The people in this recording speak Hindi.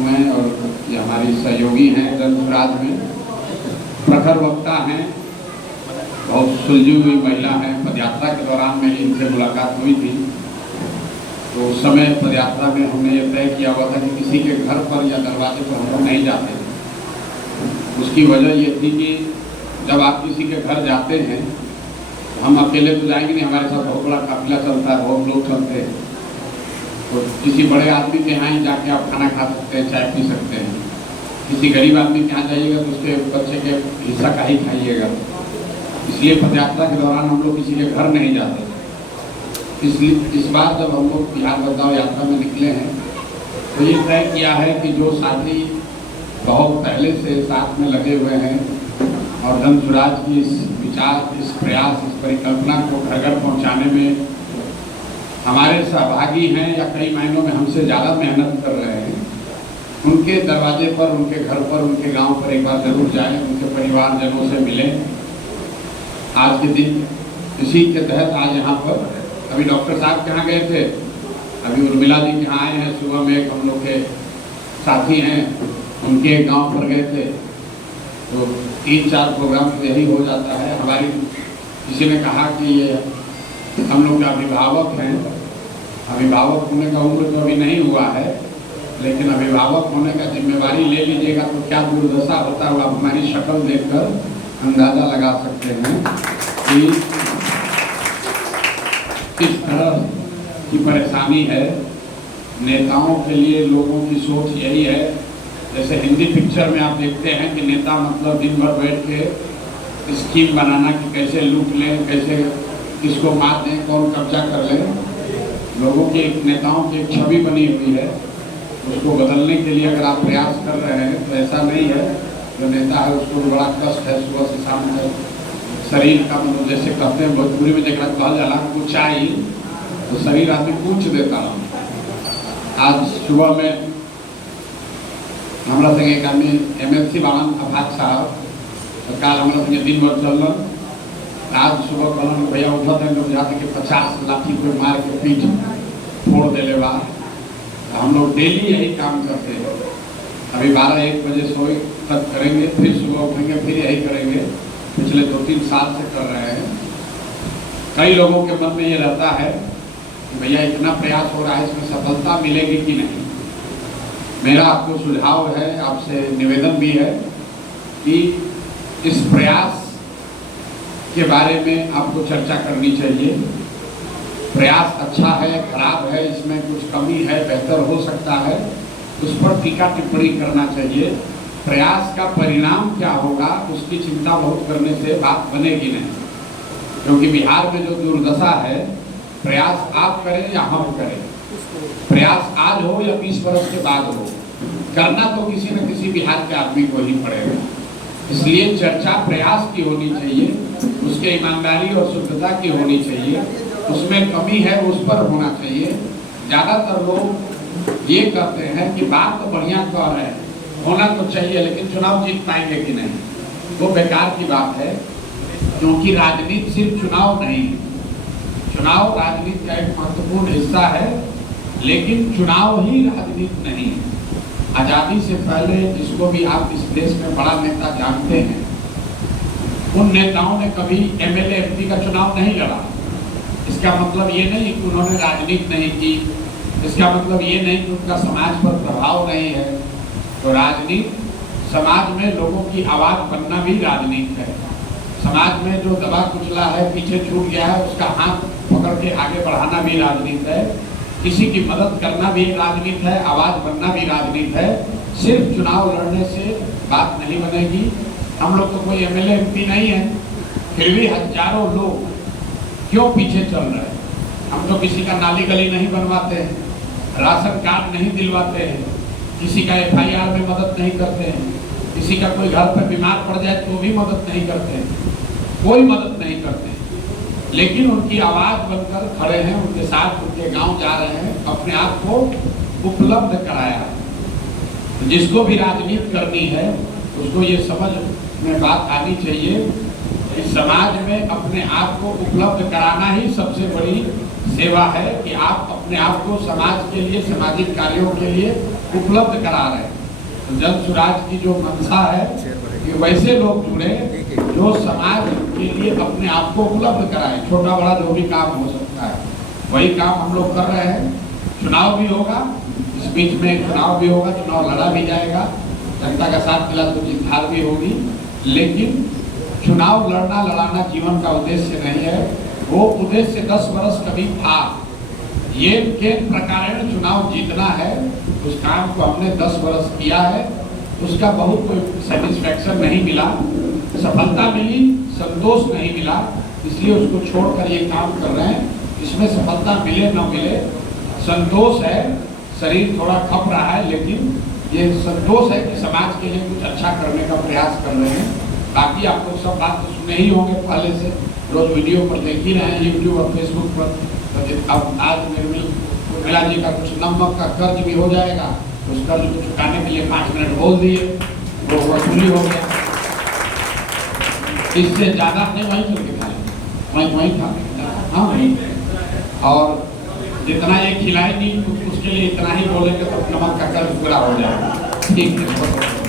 में और ये हमारी सहयोगी हैं जनसुराज में, प्रखर वक्ता हैं, बहुत सुलझी हुई महिला हैं। पदयात्रा के दौरान मेरी इनसे मुलाकात हुई थी, तो उस समय पदयात्रा में हमने ये तय किया हुआ था कि किसी के घर पर या दरवाजे पर हम लोग नहीं जाते। उसकी वजह ये थी कि जब आप किसी के घर जाते हैं, हम अकेले तो जाएंगे नहीं, हमारे साथ बहुत बड़ा काफिला चलता है, बहुत लोग चलते हैं। तो किसी बड़े आदमी के यहाँ ही जाके आप खाना खा सकते हैं, चाय पी सकते हैं। किसी गरीब आदमी के यहाँ जाइएगा तो उसके बच्चे के हिस्सा का ही खाइएगा। इसलिए पदयात्रा के दौरान हम लोग किसी के घर नहीं जाते। इसलिए इस बार जब हम लोग बिहार बदलाव यात्रा में निकले हैं तो ये तय किया है कि जो साथी बहुत पहले से साथ में लगे हुए हैं और जनसुराज की इस विचार, इस प्रयास, इस परिकल्पना को घर घर पहुँचाने में हमारे सहभागी हैं या कई महीनों में हमसे ज़्यादा मेहनत कर रहे हैं, उनके दरवाजे पर, उनके घर पर, उनके गांव पर एक बार जरूर जाएं, उनके परिवारजनों से मिलें। आज के दिन इसी के तहत आज यहाँ पर अभी डॉक्टर साहब के यहाँ गए थे, अभी उर्मिला जी के यहाँ आए हैं। सुबह में एक हम लोग के साथी हैं, उनके गाँव पर गए थे। तो 3-4 प्रोग्राम यही हो जाता है। हमारी किसी ने कहा कि ये हम लोग के अभिभावक हैं, अभिभावक होने का उम्र तो अभी नहीं हुआ है, लेकिन अभिभावक होने का जिम्मेवारी ले लीजिएगा तो क्या दुर्दशा होता है, आप हमारी शक्ल देखकर अंदाजा लगा सकते हैं कि किस तरह की परेशानी है। नेताओं के लिए लोगों की सोच यही है, जैसे हिंदी पिक्चर में आप देखते हैं कि नेता मतलब दिन भर बैठ के स्कीम बनाना कि कैसे लूट लें, कैसे किसको मार दें, कौन कब्जा कर ले। लोगों की नेताओं की एक छवि बनी हुई है, उसको बदलने के लिए अगर आप प्रयास कर रहे हैं तो ऐसा नहीं है। जो नेता है उसको बड़ा कष्ट है, सुबह से शाम तक शरीर का, मतलब जैसे कहते हैं भोजपुरी में देखना कहा जाला ऊंचाई, तो शरीर आदमी पूछ देता है। आज सुबह में हमारा संगे एक आदमी MLC बावन अफाक साहब कल हमारा संगे दिन भर चल रहा। आज सुबह कहलन भैया उठा थे लोग जाते कि 50 लाठी को मार के पीठ फोड़ देले बा। हम लोग डेली यही काम करते हैं। अभी 12-1 बजे सोए तक करेंगे, फिर सुबह उठेंगे, फिर यही करेंगे। पिछले 2-3 साल से कर रहे हैं। कई लोगों के मन में ये रहता है कि भैया इतना प्रयास हो रहा है, इसमें सफलता मिलेगी कि नहीं। मेरा आपको सुझाव है, आपसे निवेदन भी है कि इस प्रयास के बारे में आपको चर्चा करनी चाहिए। प्रयास अच्छा है, खराब है, इसमें कुछ कमी है, बेहतर हो सकता है, उस पर टीका टिप्पणी करना चाहिए। प्रयास का परिणाम क्या होगा उसकी चिंता बहुत करने से बात बनेगी नहीं, क्योंकि बिहार में जो दुर्दशा है, प्रयास आप करें या हम करें, प्रयास आज हो या 20 वर्ष के बाद हो, करना तो किसी न किसी बिहार के आदमी को ही पड़ेगा। इसलिए चर्चा प्रयास की होनी चाहिए, उसके ईमानदारी और शुद्धता की होनी चाहिए, उसमें कमी है उस पर होना चाहिए। ज़्यादातर लोग ये कहते हैं कि बात तो बढ़िया कह रहे हैं, होना तो चाहिए, लेकिन चुनाव जीत पाएंगे कि नहीं, वो बेकार की बात है। क्योंकि राजनीति सिर्फ चुनाव नहीं, चुनाव राजनीति का एक महत्वपूर्ण हिस्सा है, लेकिन चुनाव ही राजनीति नहीं। आज़ादी से पहले जिसको भी आप इस देश में बड़ा नेता जानते हैं, उन नेताओं ने कभी MLA MP का चुनाव नहीं लड़ा। इसका मतलब ये नहीं कि उन्होंने राजनीति नहीं की, इसका मतलब ये नहीं कि उनका समाज पर प्रभाव नहीं है। तो राजनीति, समाज में लोगों की आवाज़ बनना भी राजनीति है। समाज में जो दबा कुचला है, पीछे छूट गया है, उसका हाथ पकड़ के आगे बढ़ाना भी राजनीति है। किसी की मदद करना भी राजनीति है, आवाज़ बनना भी राजनीति है। सिर्फ चुनाव लड़ने से बात नहीं बनेगी। हम लोग तो कोई MLA MP नहीं है, फिर भी हजारों लोग क्यों पीछे चल रहे हैं। हम तो किसी का नाली गली नहीं बनवाते हैं, राशन कार्ड नहीं दिलवाते हैं, किसी का FIR में मदद नहीं करते हैं, किसी का कोई घर पर बीमार पड़ जाए तो भी मदद नहीं करते हैं, कोई मदद नहीं करते हैं। लेकिन उनकी आवाज़ बनकर खड़े हैं, उनके साथ उनके गांव जा रहे हैं, अपने आप को उपलब्ध कराया। जिसको भी राजनीति करनी है उसको ये समझ में बात आनी चाहिए कि कि समाज में अपने आप को उपलब्ध कराना ही सबसे बड़ी सेवा है कि आप अपने आप को समाज के लिए, सामाजिक कार्यों के लिए उपलब्ध करा रहे हैं। तो जन सुराज की जो मंशा है कि वैसे लोग जुड़े जो समाज के लिए अपने आप को उपलब्ध कराएं। छोटा बड़ा जो भी काम हो सकता है वही काम हम लोग कर रहे हैं। चुनाव भी होगा, इस बीच में चुनाव भी होगा, चुनाव लड़ा भी जाएगा, जनता का साथ मिला तो जीत हार भी होगी। लेकिन चुनाव लड़ना लड़ाना जीवन का उद्देश्य नहीं है। वो उद्देश्य 10 वर्ष कभी था, ये किन प्रकार चुनाव जीतना है, उस काम को हमने 10 वर्ष किया है। उसका बहुत कोई सेटिस्फैक्शन नहीं मिला, सफलता मिली, संतोष नहीं मिला, इसलिए उसको छोड़कर ये काम कर रहे हैं। इसमें सफलता मिले न मिले, संतोष है, शरीर थोड़ा खप रहा है, लेकिन ये संतोष है कि समाज के लिए कुछ अच्छा करने का प्रयास कर रहे हैं। बाकी आप लोग सब बात तो सुने ही होंगे पहले से, रोज वीडियो पर देख ही रहे हैं, यूट्यूब और फेसबुक पर। तो अब आज निर्मला जी का कुछ नमक का कर्ज भी हो जाएगा, उस कर्ज को चुकाने के लिए 5 मिनट बोल दिए, वो वसूली हो गया। इससे ज्यादा नहीं वहीं करके खाए, वहीं खा हाँ। और जितना ये खिलाएगी उसके लिए इतना ही बोलेंगे तो नमक का कर्ज पूरा हो जाएगा। ठीक है।